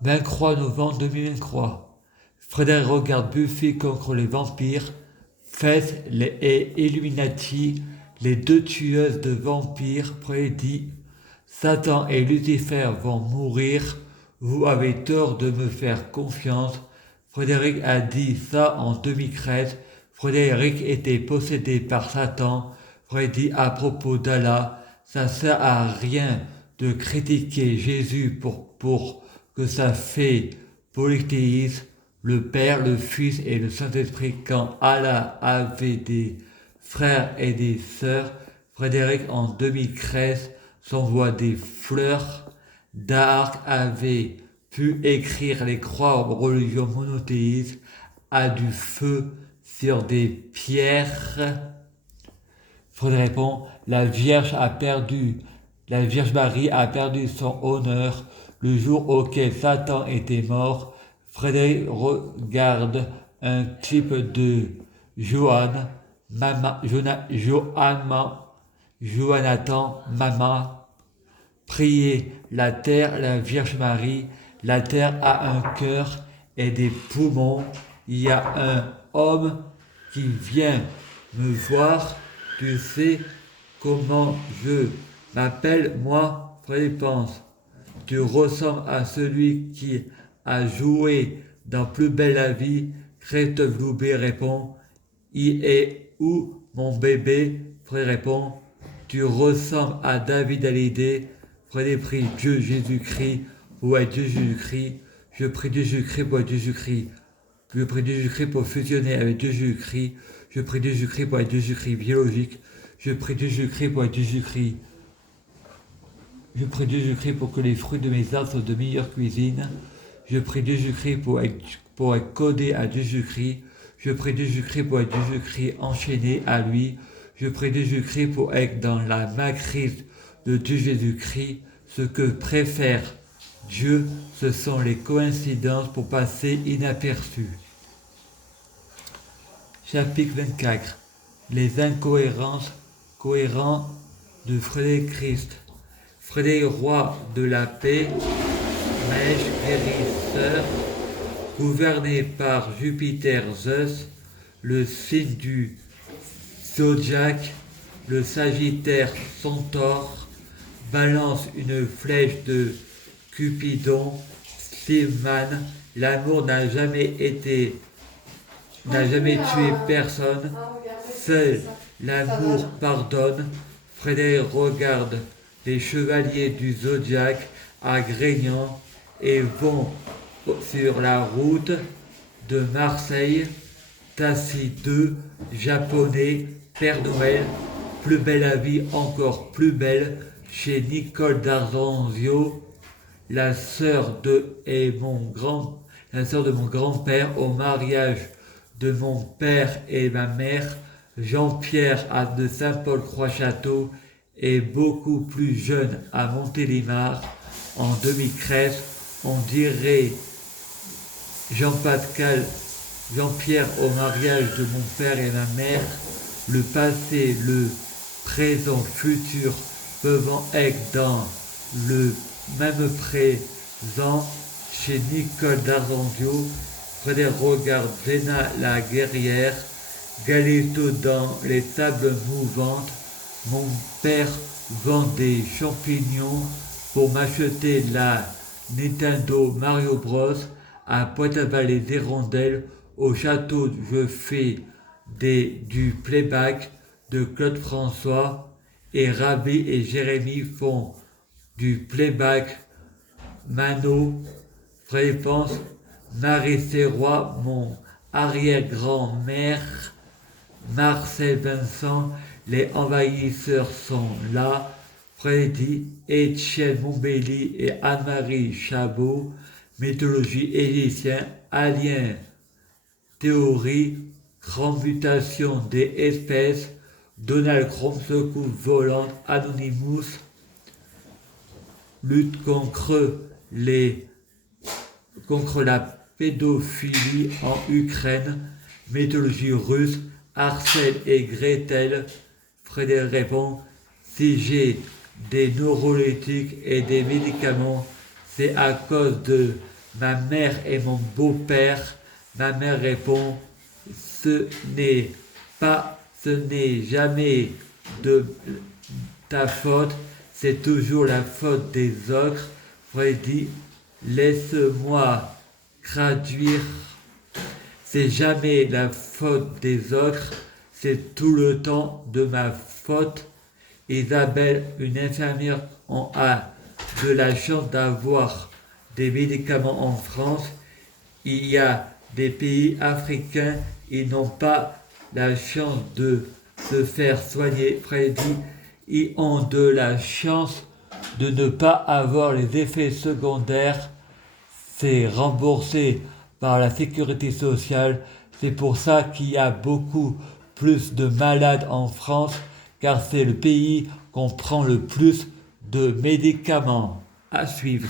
23 novembre 2023. Frédéric regarde Buffy contre les vampires. Fess et Illuminati, les deux tueuses de vampires, prédit Satan et Lucifer vont mourir. Vous avez tort de me faire confiance. Frédéric a dit ça en 2013. Frédéric était possédé par Satan. Freddy à propos d'Allah. Ça sert à rien de critiquer Jésus pour que ça fait polythéisme, le Père, le Fils et le Saint-Esprit quand Allah avait des frères et des sœurs. Frédéric en 2013 s'envoie des fleurs. Dark avait pu écrire les croix aux religions monothéistes à du feu sur des pierres. Frédéric répond, la Vierge Marie a perdu son honneur le jour auquel Satan était mort. Frédéric regarde un clip de Jonathan Mama prier la terre, la Vierge Marie. La terre a un cœur et des poumons. Il y a un homme qui vient me voir. Tu sais comment je m'appelle, moi, Frédéric pense. Tu ressembles à celui qui a joué dans Plus belle la vie. Christophe Loubet répond. Il est où mon bébé? Frédéric répond. Tu ressembles à David Hallyday. Frédéric prie Dieu Jésus-Christ pour être Dieu Jésus-Christ. Je prie Dieu Jésus-Christ pour être Jésus-Christ. Je prie Dieu Jésus-Christ pour fusionner avec Dieu Jésus-Christ. Je prie Dieu Jésus-Christ pour être Dieu Jésus-Christ biologique. Je prie Dieu Jésus-Christ pour être Dieu Jésus-Christ. Je prie Dieu Jésus-Christ pour que les fruits de mes arbres soient de meilleure cuisine. Je prie Dieu Jésus-Christ pour être codé à Dieu Jésus-Christ. Je prie Dieu Jésus-Christ pour être Dieu Jésus-Christ enchaîné à lui. Je prie Dieu Jésus-Christ pour être dans la matrice de Dieu Jésus-Christ. Ce que préfère Dieu, ce sont les coïncidences pour passer inaperçues. Chapitre 24. Les incohérences cohérents de Frédéric Christ. Frédéric roi de la paix, mage guérisseur, gouverné par Jupiter Zeus, le signe du zodiaque, le Sagittaire Centaure, balance une flèche de Cupidon, Slimane, l'amour n'a jamais tué personne, seul l'amour pardonne. Frédéric regarde les chevaliers du zodiaque à Grignan et vont sur la route de Marseille. Tassi 2, japonais, Père Noël, plus belle la vie, encore plus belle, chez Nicole d'Arzanzio, la sœur de mon grand-père au mariage de mon père et ma mère, Jean-Pierre de Saint-Paul-Croix-Château est beaucoup plus jeune à Montélimar en 2013. On dirait Jean-Pierre au mariage de mon père et ma mère. Le passé, le présent, futur peuvent être dans le même présent chez Nicole d'Arzanzio. Frédéric regarde Zéna la guerrière, Galéto dans les tables mouvantes. Mon père vend des champignons pour m'acheter la Nintendo Mario Bros. À Pointe-à-Val des Rondelles. Au château, je fais du playback de Claude François et Rabi et Jérémy font du playback. Mano, Frédéric Marie Serrois, mon arrière-grand-mère, Marcel Vincent, les envahisseurs sont là, Freddy, Etienne Montbelli et Anne-Marie Chabot, mythologie égyptienne, alien, théorie, grande mutation des espèces, Donald Trump secoue volante, Anonymous, lutte contre la pédophilie en Ukraine, mythologie russe, Arsène et Gretel. Frédéric répond, si j'ai des neuroleptiques et des médicaments, c'est à cause de Ma mère et mon beau-père. Ma mère répond, ce n'est jamais de ta faute, c'est toujours la faute des autres. Freddy, laisse-moi traduire. C'est jamais la faute des autres, c'est tout le temps de ma faute. Isabelle, une infirmière, on a de la chance d'avoir des médicaments en France. Il y a des pays africains, ils n'ont pas la chance de se faire soigner. Freddy, ils ont de la chance de ne pas avoir les effets secondaires. C'est remboursé par la sécurité sociale. C'est pour ça qu'il y a beaucoup plus de malades en France, car c'est le pays qu'on prend le plus de médicaments. À suivre.